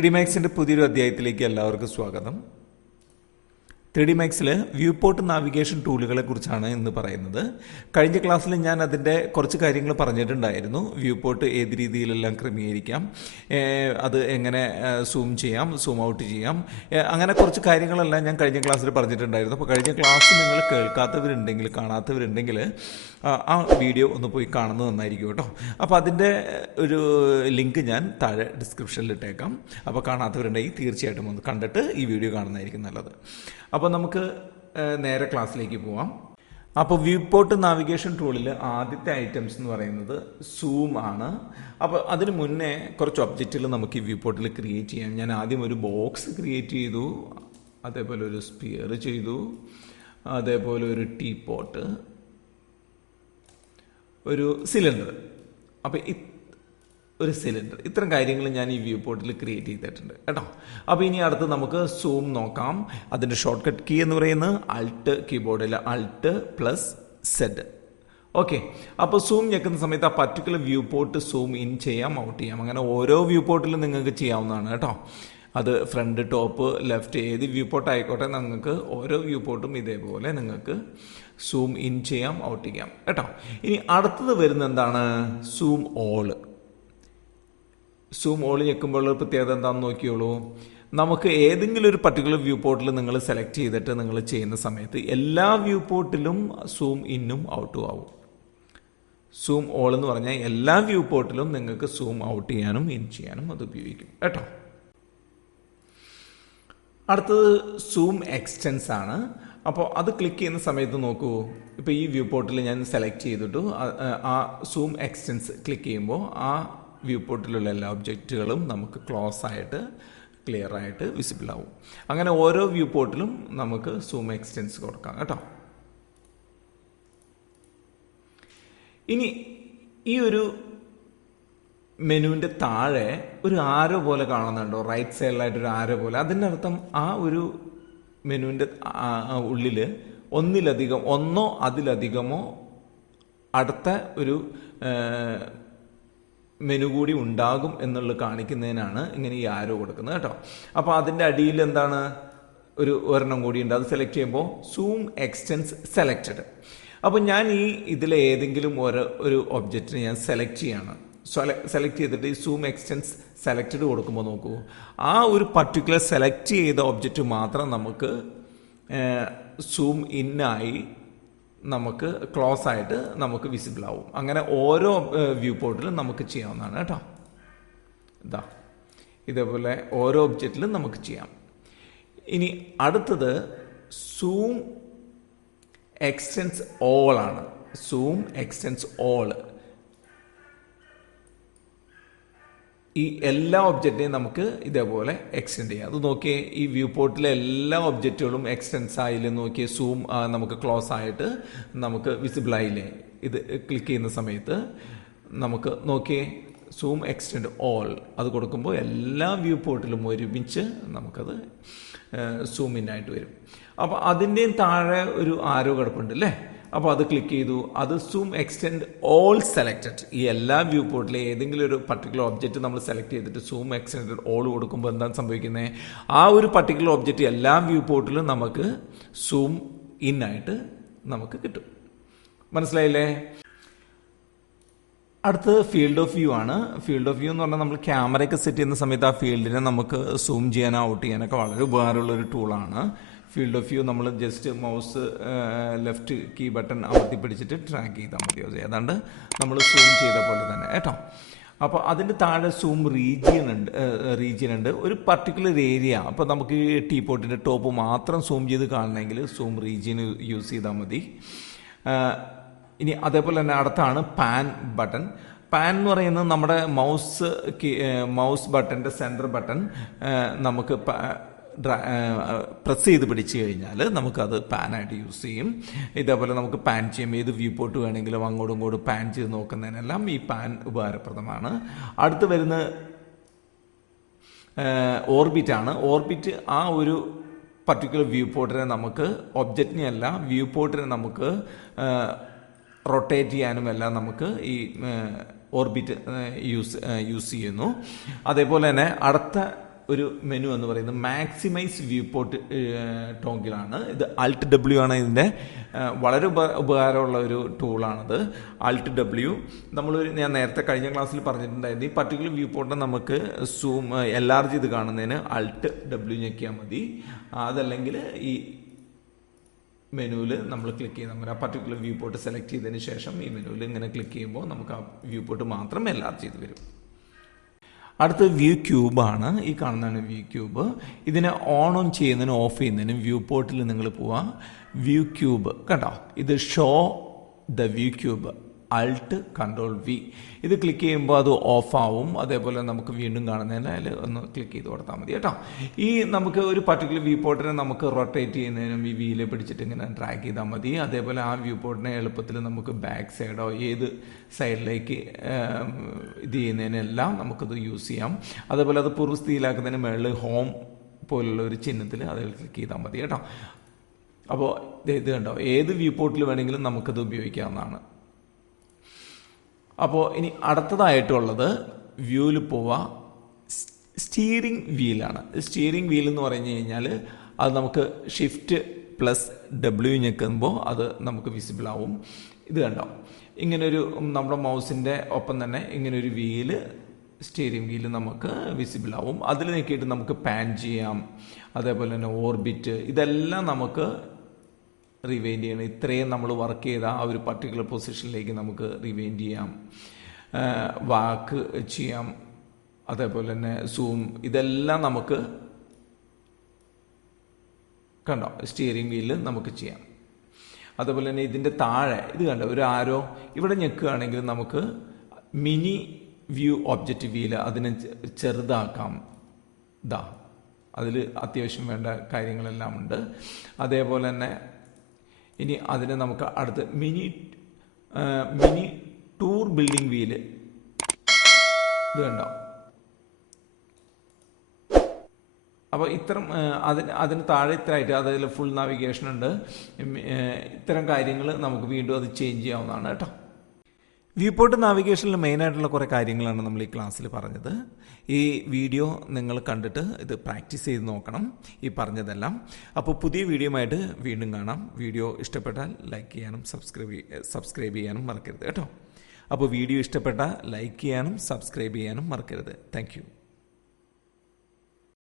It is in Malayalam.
3D Maxന്റെ പുതിയൊരു അധ്യായത്തിലേക്ക് എല്ലാവർക്കും സ്വാഗതം. 3D Maxൽ വ്യൂ പോർട്ട് നാവിഗേഷൻ ടൂളുകളെ കുറിച്ചാണ് ഇന്ന് പറയുന്നത്. കഴിഞ്ഞ ക്ലാസ്സിൽ ഞാൻ അതിൻ്റെ കുറച്ച് കാര്യങ്ങൾ പറഞ്ഞിട്ടുണ്ടായിരുന്നു. വ്യൂ പോർട്ട് ഏത് രീതിയിലെല്ലാം ക്രമീകരിക്കാം, അത് എങ്ങനെ സൂം ചെയ്യാം, സൂം ഔട്ട് ചെയ്യാം, അങ്ങനെ കുറച്ച് കാര്യങ്ങളെല്ലാം ഞാൻ കഴിഞ്ഞ ക്ലാസ്സിൽ പറഞ്ഞിട്ടുണ്ടായിരുന്നു. അപ്പോൾ കഴിഞ്ഞ ക്ലാസ് നിങ്ങൾ കേൾക്കാത്തവരുണ്ടെങ്കിൽ, കാണാത്തവരുണ്ടെങ്കിൽ ആ വീഡിയോ ഒന്ന് പോയി കാണുന്നത് നന്നായിരിക്കും കേട്ടോ. അപ്പോൾ അതിൻ്റെ ഒരു ലിങ്ക് ഞാൻ താഴെ ഡിസ്ക്രിപ്ഷനിൽ ഇട്ടേക്കാം. അപ്പോൾ കാണാത്തവരുണ്ടെങ്കിൽ തീർച്ചയായിട്ടും ഒന്ന് കണ്ടിട്ട് ഈ വീഡിയോ കാണുന്നതായിരിക്കും നല്ലത്. അപ്പോൾ നമുക്ക് നേരെ ക്ലാസ്സിലേക്ക് പോവാം. അപ്പോൾ വ്യൂ പോർട്ട് നാവിഗേഷൻ ടൂളിൽ ആദ്യത്തെ ഐറ്റംസ് എന്ന് പറയുന്നത് സൂം ആണ്. അപ്പോൾ അതിന് മുന്നേ കുറച്ച് ഒബ്ജക്റ്റുകൾ നമുക്ക് ഈ വ്യൂ പോർട്ടിൽ ക്രിയേറ്റ് ചെയ്യാം. ഞാൻ ആദ്യം ഒരു ബോക്സ് ക്രിയേറ്റ് ചെയ്തു, അതേപോലെ ഒരു സ്പിയർ ചെയ്തു, അതേപോലെ ഒരു ടീ പോട്ട്, ഒരു സിലിണ്ടർ. അപ്പോൾ ഒരു സിലിണ്ടർ, ഇത്തരം കാര്യങ്ങൾ ഞാൻ ഈ വ്യൂ പോർട്ടിൽ ക്രിയേറ്റ് ചെയ്തിട്ടുണ്ട് കേട്ടോ. അപ്പോൾ ഇനി അടുത്ത് നമുക്ക് സൂം നോക്കാം. അതിൻ്റെ ഷോർട്ട് കട്ട് കീ എന്ന് പറയുന്നത് അൾട്ട്, കീബോർഡിൽ Alt+Z. ഓക്കെ, അപ്പോൾ സൂം ഞെക്കുന്ന സമയത്ത് ആ particular view port zoom in ചെയ്യാം, ഔട്ട് ചെയ്യാം. അങ്ങനെ ഓരോ വ്യൂ പോർട്ടിലും നിങ്ങൾക്ക് ചെയ്യാവുന്നതാണ് കേട്ടോ. അത് ഫ്രണ്ട്, ടോപ്പ്, ലെഫ്റ്റ്, ഏത് വ്യൂ പോർട്ട് ആയിക്കോട്ടെ, നിങ്ങൾക്ക് ഓരോ വ്യൂ പോർട്ടും ഇതേപോലെ നിങ്ങൾക്ക് സൂം ഇൻ ചെയ്യാം, ഔട്ട് ചെയ്യാം കേട്ടോ. ഇനി അടുത്തത് വരുന്ന എന്താണ്? Zoom all. സൂം ഓൾ ഞെക്കുമ്പോൾ പ്രത്യേകത എന്താണെന്ന് നോക്കിയോളൂ. നമുക്ക് ഏതെങ്കിലും ഒരു പർട്ടിക്കുലർ വ്യൂ പോർട്ടിൽ നിങ്ങൾ സെലക്ട് ചെയ്തിട്ട് നിങ്ങൾ ചെയ്യുന്ന സമയത്ത് എല്ലാ വ്യൂ പോർട്ടിലും സൂം ഇന്നും ഔട്ടും ആവും. സൂം ഓൾ എന്ന് പറഞ്ഞാൽ എല്ലാ വ്യൂ പോർട്ടിലും നിങ്ങൾക്ക് സൂം ഔട്ട് ചെയ്യാനും ഇൻ ചെയ്യാനും അത് ഉപയോഗിക്കും കേട്ടോ. അടുത്തത് സൂം എക്സ്റ്റൻസ് ആണ്. അപ്പോൾ അത് ക്ലിക്ക് ചെയ്യുന്ന സമയത്ത് നോക്കൂ, ഇപ്പോൾ ഈ വ്യൂ പോർട്ടിൽ ഞാൻ സെലക്ട് ചെയ്തിട്ടു ആ സൂം എക്സ്റ്റൻസ് ക്ലിക്ക് ചെയ്യുമ്പോൾ ആ വ്യൂ പോർട്ടിലുള്ള എല്ലാ ഒബ്ജക്റ്റുകളും നമുക്ക് ക്ലോസ് ആയിട്ട്, ക്ലിയർ ആയിട്ട് വിസിബിൾ ആവും. അങ്ങനെ ഓരോ വ്യൂ പോർട്ടിലും നമുക്ക് സൂം എക്സ്റ്റൻസ് കൊടുക്കാം കേട്ടോ. ഇനി ഈ ഒരു മെനുവിൻ്റെ താഴെ ഒരു ആരോ പോലെ കാണുന്നുണ്ടോ? റൈറ്റ് സൈഡിലായിട്ടൊരു ആരോ പോലെ. അതിൻ്റെ അർത്ഥം ആ ഒരു മെനുവിൻ്റെ ഉള്ളിൽ ഒന്നോ അതിലധികമോ അടുത്ത ഒരു മെനു കൂടി ഉണ്ടാകും എന്നുള്ളത് കാണിക്കുന്നതിനാണ് ഇങ്ങനെ ഈ ആരോ കൊടുക്കുന്നത് കേട്ടോ. അപ്പോൾ അതിൻ്റെ അടിയിൽ എന്താണ്? ഒരെണ്ണം കൂടി ഉണ്ട്. അത് സെലക്ട് ചെയ്യുമ്പോൾ സൂം എക്സ്റ്റൻസ് സെലക്റ്റഡ്. അപ്പോൾ ഞാൻ ഈ ഇതിലെ ഏതെങ്കിലും ഒരു ഒബ്ജക്റ്റിനെ ഞാൻ സെലക്ട് ചെയ്യാണ്. സെലക്ട് ചെയ്തിട്ട് ഈ സൂം എക്സ്റ്റൻസ് സെലക്റ്റഡ് കൊടുക്കുമ്പോൾ നോക്കൂ, ആ ഒരു പർട്ടിക്കുലർ സെലക്ട് ചെയ്ത ഒബ്ജക്റ്റ് മാത്രം നമുക്ക് സൂം ഇന്നായി നമുക്ക് ക്ലോസ് ആയിട്ട് നമുക്ക് വിസിബിൾ ആവും. അങ്ങനെ ഓരോ വ്യൂ പോർട്ടിലും നമുക്ക് ചെയ്യാവുന്നതാണ് കേട്ടോ. ഇതേപോലെ ഓരോ ഒബ്ജക്റ്റിലും നമുക്ക് ചെയ്യാം. ഇനി അടുത്തത് സൂം എക്സ്റ്റൻസ് ഓൾ ആണ്. Zoom extends all. ഈ എല്ലാ ഒബ്ജക്റ്റിനെയും നമുക്ക് ഇതേപോലെ എക്സ്റ്റെൻഡ് ചെയ്യാം. അത് നോക്കിയേ, ഈ വ്യൂ പോർട്ടിലെ എല്ലാ ഒബ്ജക്റ്റുകളും എക്സ്റ്റെൻസ് ആയില്ലേ? നോക്കിയേ, സൂം നമുക്ക് ക്ലോസ് ആയിട്ട് നമുക്ക് വിസിബിൾ ആയില്ലേ? ഇത് ക്ലിക്ക് ചെയ്യുന്ന സമയത്ത് നമുക്ക് നോക്കിയേ, സൂം എക്സ്റ്റെൻഡ് ഓൾ അത് കൊടുക്കുമ്പോൾ എല്ലാ വ്യൂ പോർട്ടിലും ഒരുമിച്ച് നമുക്കത് സൂം ഇൻ ആയിട്ട് വരും. അപ്പോൾ അതിൻ്റെയും താഴെ ഒരു ആരോ കിടപ്പുണ്ട് അല്ലേ? അപ്പോൾ അത് ക്ലിക്ക് ചെയ്തു, അത് സൂം എക്സ്റ്റെൻഡ് ഓൾ സെലക്റ്റഡ്. ഈ എല്ലാ വ്യൂ പോർട്ടിലെ ഏതെങ്കിലും ഒരു പർട്ടിക്കുലർ ഒബ്ജക്റ്റ് നമ്മൾ സെലക്ട് ചെയ്തിട്ട് സൂം എക്സ്റ്റെൻഡ് ഓൾ കൊടുക്കുമ്പോൾ എന്താണ് സംഭവിക്കുന്നത്? ആ ഒരു പർട്ടിക്കുലർ ഒബ്ജക്റ്റ് എല്ലാ വ്യൂ പോർട്ടിലും നമുക്ക് സൂം ഇൻ ആയിട്ട് നമുക്ക് കിട്ടും. മനസ്സിലായില്ലേ? അടുത്തത് ഫീൽഡ് ഓഫ് വ്യൂ ആണ്. ഫീൽഡ് ഓഫ് വ്യൂ എന്ന് പറഞ്ഞാൽ നമ്മൾ ക്യാമറയൊക്കെ സെറ്റ് ചെയ്യുന്ന സമയത്ത് ആ ഫീൽഡിനെ നമുക്ക് സൂം ചെയ്യാനോ ഔട്ട് ചെയ്യാനൊക്കെ വളരെ ഉപകാരമുള്ള ഒരു ടൂളാണ്. ഫീൽഡ് ഓഫ് വ്യൂ നമ്മൾ just mouse left key button അമർത്തി പിടിച്ചിട്ട് ട്രാക്ക് ചെയ്താൽ മതിയോ? ഏതാണ്ട് നമ്മൾ സൂം ചെയ്ത പോലെ തന്നെ കേട്ടോ. അപ്പോൾ അതിൻ്റെ താഴെ സൂം റീജിയൻ ഉണ്ട്, ഒരു പർട്ടിക്കുലർ ഏരിയ. അപ്പോൾ നമുക്ക് ഈ ടീ പോട്ടിൻ്റെ ടോപ്പ് മാത്രം സൂം ചെയ്ത് കാണണമെങ്കിൽ സൂം റീജിയൻ യൂസ് ചെയ്താൽ മതി. ഇനി അതേപോലെ തന്നെ അടുത്താണ് പാൻ ബട്ടൺ. പാൻ എന്ന് പറയുന്നത് നമ്മുടെ മൗസ് ബട്ടൻ്റെ സെൻറ്റർ ബട്ടൺ നമുക്ക് പ്രസ് ചെയ്ത് പിടിച്ചു കഴിഞ്ഞാൽ നമുക്കത് പാനായിട്ട് യൂസ് ചെയ്യും. ഇതേപോലെ നമുക്ക് പാൻ ചെയ്യും. ഏത് വ്യൂ പോർട്ട് വേണമെങ്കിലും അങ്ങോട്ടും ഇങ്ങോട്ടും പാൻ ചെയ്ത് നോക്കുന്നതിനെല്ലാം ഈ പാൻ ഉപകാരപ്രദമാണ്. അടുത്ത് വരുന്ന ഓർബിറ്റ് ആണ്. ഓർബിറ്റ് ആ ഒരു പർട്ടിക്കുലർ വ്യൂ പോർട്ടിനെ നമുക്ക് ഒബ്ജക്റ്റിനെ അല്ല, വ്യൂ പോർട്ടിനെ നമുക്ക് റൊട്ടേറ്റ് ചെയ്യാനും എല്ലാം നമുക്ക് ഈ ഓർബിറ്റ് യൂസ് ചെയ്യുന്നു. അതേപോലെ തന്നെ അടുത്ത ഒരു മെനു എന്ന് പറയുന്നത് മാക്സിമൈസ് വ്യൂ പോർട്ട് ടോങ്കിളാണ്. ഇത് Alt W ആണ് ഇതിൻ്റെ വളരെ ഉപകാരമുള്ള ഒരു ടൂളാണിത്. Alt W ഞാൻ നേരത്തെ കഴിഞ്ഞ ക്ലാസ്സിൽ പറഞ്ഞിട്ടുണ്ടായിരുന്നു, ഈ പർട്ടിക്കുലർ വ്യൂ പോർട്ടിനെ നമുക്ക് സൂം എൻലാർജ് ചെയ്ത് കാണുന്നതിന് Alt W ഞെക്കിയാൽ മതി. അതല്ലെങ്കിൽ ഈ മെനുവിൽ നമ്മൾ ക്ലിക്ക് ചെയ്താൽ മതി. ആ പർട്ടിക്കുലർ വ്യൂ പോർട്ട് സെലക്ട് ചെയ്തതിന് ശേഷം ഈ മെനുവിൽ ഇങ്ങനെ ക്ലിക്ക് ചെയ്യുമ്പോൾ നമുക്ക് ആ വ്യൂ പോർട്ട് മാത്രം എൻലാർജ് ചെയ്ത് വരും. അടുത്ത വ്യൂ ക്യൂബാണ്. ഈ കാണുന്നതാണ് വ്യൂ ക്യൂബ്. ഇതിനെ ഓൺ ചെയ്യുന്നതിനും ഓഫ് ചെയ്യുന്നതിനും വ്യൂ പോർട്ടിൽ നിങ്ങൾ പോവുക. വ്യൂ ക്യൂബ് കണ്ടോ, ഇത് show the view cube Alt Ctrl V. ഇത് ക്ലിക്ക് ചെയ്യുമ്പോൾ അത് ഓഫ് ആവും. അതേപോലെ നമുക്ക് വീണ്ടും കാണുന്നതിന് അതിൽ ഒന്ന് ക്ലിക്ക് ചെയ്ത് കൊടുത്താൽ മതി കേട്ടോ. ഈ നമുക്ക് ഒരു പർട്ടിക്കുലർ വ്യൂ പോർട്ടിനെ നമുക്ക് റൊട്ടേറ്റ് ചെയ്യുന്നതിനും ഈ വീല് പിടിച്ചിട്ട് ഇങ്ങനെ ഡ്രാഗ് ചെയ്താൽ മതി. അതേപോലെ ആ വ്യൂ പോർട്ടിനെ എളുപ്പത്തിൽ നമുക്ക് ബാക്ക് സൈഡോ ഏത് സൈഡിലേക്ക് ഇത് ചെയ്യുന്നതിനെല്ലാം നമുക്കത് യൂസ് ചെയ്യാം. അതേപോലെ അത് പൂർവ്വസ്ഥിതിയിലാക്കുന്നതിന് മുകളിൽ ഹോം പോലുള്ള ഒരു ചിഹ്നത്തിൽ അതിൽ ക്ലിക്ക് ചെയ്താൽ മതി കേട്ടോ. അപ്പോൾ ഇത് കണ്ടോ, ഏത് വ്യൂ പോർട്ടിൽ വേണമെങ്കിലും നമുക്കത് ഉപയോഗിക്കാവുന്നതാണ്. അപ്പോൾ ഇനി അടുത്തതായിട്ടുള്ളത് വ്യൂവിൽ പോവുക, സ്റ്റിയറിംഗ് വീലാണ്. സ്റ്റിയറിംഗ് വീൽ എന്ന് പറഞ്ഞു കഴിഞ്ഞാൽ അത് നമുക്ക് Shift+W ഞെക്കുമ്പോൾ അത് നമുക്ക് വിസിബിൾ ആവും. ഇത് കണ്ടോ, ഇങ്ങനൊരു നമ്മുടെ മൗസിൻ്റെ ഒപ്പം തന്നെ ഇങ്ങനൊരു വീല്, സ്റ്റിയറിംഗ് വീല് നമുക്ക് വിസിബിൾ ആവും. അതിൽ നോക്കിയിട്ട് നമുക്ക് പാൻ ചെയ്യാം. അതേപോലെ തന്നെ ഓർബിറ്റ്, ഇതെല്ലാം നമുക്ക് റിവൈൻഡ് ചെയ്യണം. ഇത്രയും നമ്മൾ വർക്ക് ചെയ്ത ആ ഒരു പർട്ടിക്കുലർ പൊസിഷനിലേക്ക് നമുക്ക് റിവൈൻഡ് ചെയ്യാം, വാക്ക് ചെയ്യാം. അതേപോലെ തന്നെ സൂം, ഇതെല്ലാം നമുക്ക് കണ്ടോ സ്റ്റിയറിംഗ് വീലിൽ നമുക്ക് ചെയ്യാം. അതേപോലെ തന്നെ ഇതിൻ്റെ താഴെ ഇത് കണ്ടോ ഒരു ആരോ ഇവിടെ ഞെക്കുകയാണെങ്കിൽ നമുക്ക് മിനി വ്യൂ ഒബ്ജക്റ്റ് വീല് അതിനെ ചെറുതാക്കാം. അതിൽ അത്യാവശ്യം വേണ്ട കാര്യങ്ങളെല്ലാം ഉണ്ട്. അതേപോലെ തന്നെ ഇനി അതിനെ നമുക്ക് അടുത്ത് മിനി ടൂർ ബിൽഡിംഗ് വീല് ഇത് കണ്ടോ. അപ്പോൾ ഇത്തരം അതിന് താഴെ ഇത്രയായിട്ട് അതിൽ ഫുൾ നാവിഗേഷൻ ഉണ്ട്. ഇത്തരം കാര്യങ്ങൾ നമുക്ക് വീണ്ടും അത് ചേഞ്ച് ചെയ്യാവുന്നതാണ് കേട്ടോ. വ്യൂ പോർട്ട് നാവിഗേഷനിൽ മെയിനായിട്ടുള്ള കുറേ കാര്യങ്ങളാണ് നമ്മൾ ഈ ക്ലാസ്സിൽ പറഞ്ഞത്. ഈ വീഡിയോ നിങ്ങൾ കണ്ടിട്ട് ഇത് പ്രാക്ടീസ് ചെയ്ത് നോക്കണം ഈ പറഞ്ഞതെല്ലാം. അപ്പോൾ പുതിയ വീഡിയോയുമായിട്ട് വീണ്ടും കാണാം. വീഡിയോ ഇഷ്ടപ്പെട്ടാൽ ലൈക്ക് ചെയ്യാനും സബ്സ്ക്രൈബ് ചെയ്യാനും മറക്കരുത് കേട്ടോ. അപ്പോൾ വീഡിയോ ഇഷ്ടപ്പെട്ടാൽ ലൈക്ക് ചെയ്യാനും സബ്സ്ക്രൈബ് ചെയ്യാനും മറക്കരുത്. താങ്ക്